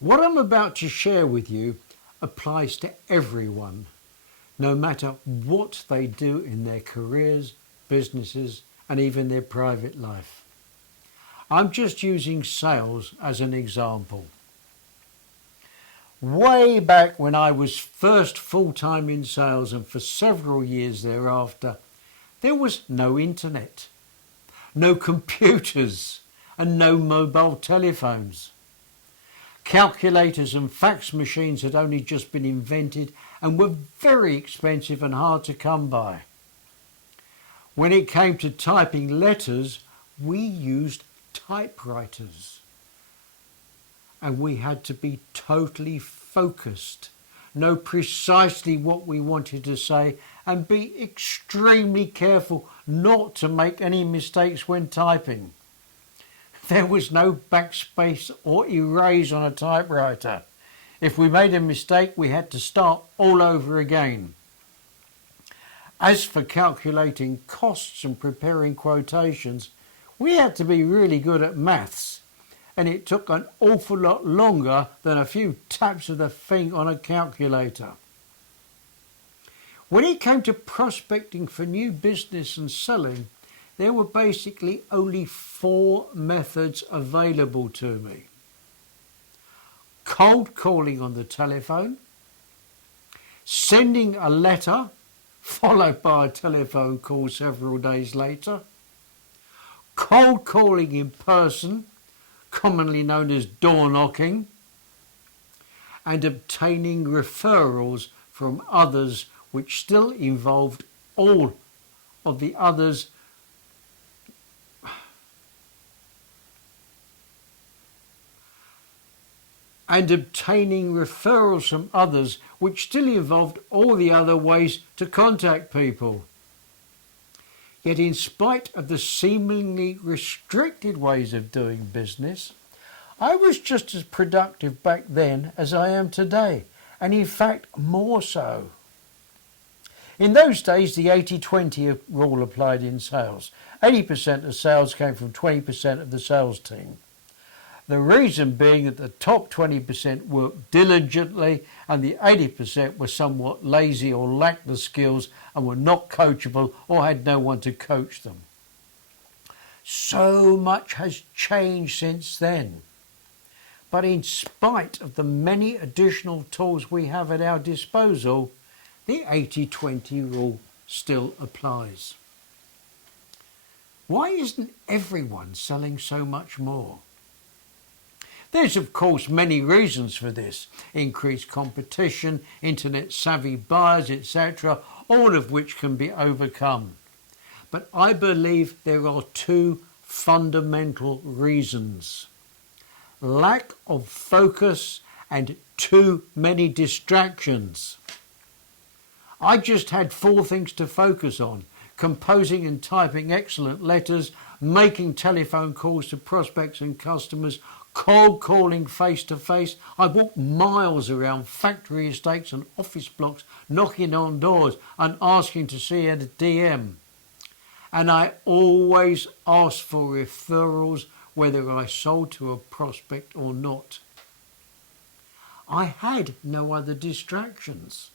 What I'm about to share with you applies to everyone, no matter what they do in their careers, businesses, and even their private life. I'm just using sales as an example. Way back when I was first full-time in sales and for several years thereafter, there was no internet, no computers, and no mobile telephones. Calculators and fax machines had only just been invented and were very expensive and hard to come by. When it came to typing letters, we used typewriters. And we had to be totally focused, know precisely what we wanted to say, and be extremely careful not to make any mistakes when typing. There was no backspace or erase on a typewriter. If we made a mistake, we had to start all over again. As for calculating costs and preparing quotations, we had to be really good at maths, and it took an awful lot longer than a few taps of the finger on a calculator. When it came to prospecting for new business and selling, there were basically only 4 methods available to me. Cold calling on the telephone, sending a letter followed by a telephone call several days later, cold calling in person, commonly known as door knocking, and obtaining referrals from others, which still involved all of the others which still involved all the other ways to contact people. Yet in spite of the seemingly restricted ways of doing business, I was just as productive back then as I am today, and in fact more so. In those days, the 80-20 rule applied in sales. 80% of sales came from 20% of the sales team. The reason being that the top 20% worked diligently and the 80% were somewhat lazy or lacked the skills and were not coachable or had no one to coach them. So much has changed since then. But in spite of the many additional tools we have at our disposal, the 80-20 rule still applies. Why isn't everyone selling so much more? There's of course many reasons for this: increased competition, internet savvy buyers, etc., all of which can be overcome. But I believe there are 2 fundamental reasons: lack of focus and too many distractions. I just had 4 things to focus on: composing and typing excellent letters, making telephone calls to prospects and customers, cold calling face to face. I walked miles around factory estates and office blocks, knocking on doors and asking to see a DM. And I always asked for referrals, whether I sold to a prospect or not. I had no other distractions,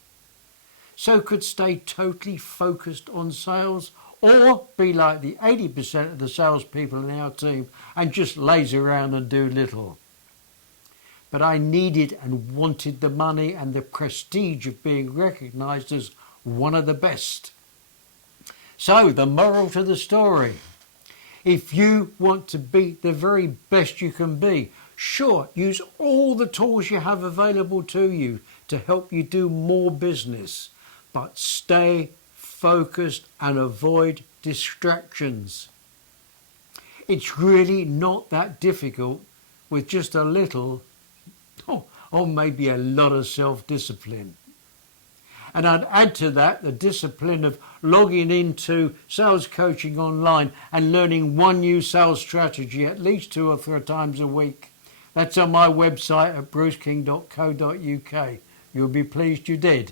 so could stay totally focused on sales, or be like the 80% of the salespeople in our team and just laze around and do little. But I needed and wanted the money and the prestige of being recognised as one of the best. So the moral to the story: if you want to be the very best you can be, sure, use all the tools you have available to you to help you do more business, but stay focused and avoid distractions. It's really not that difficult with just a little, or maybe a lot of self-discipline. And I'd add to that the discipline of logging into sales coaching online and learning one new sales strategy at least 2 or 3 times a week. That's on my website at bruceking.co.uk. You'll be pleased you did.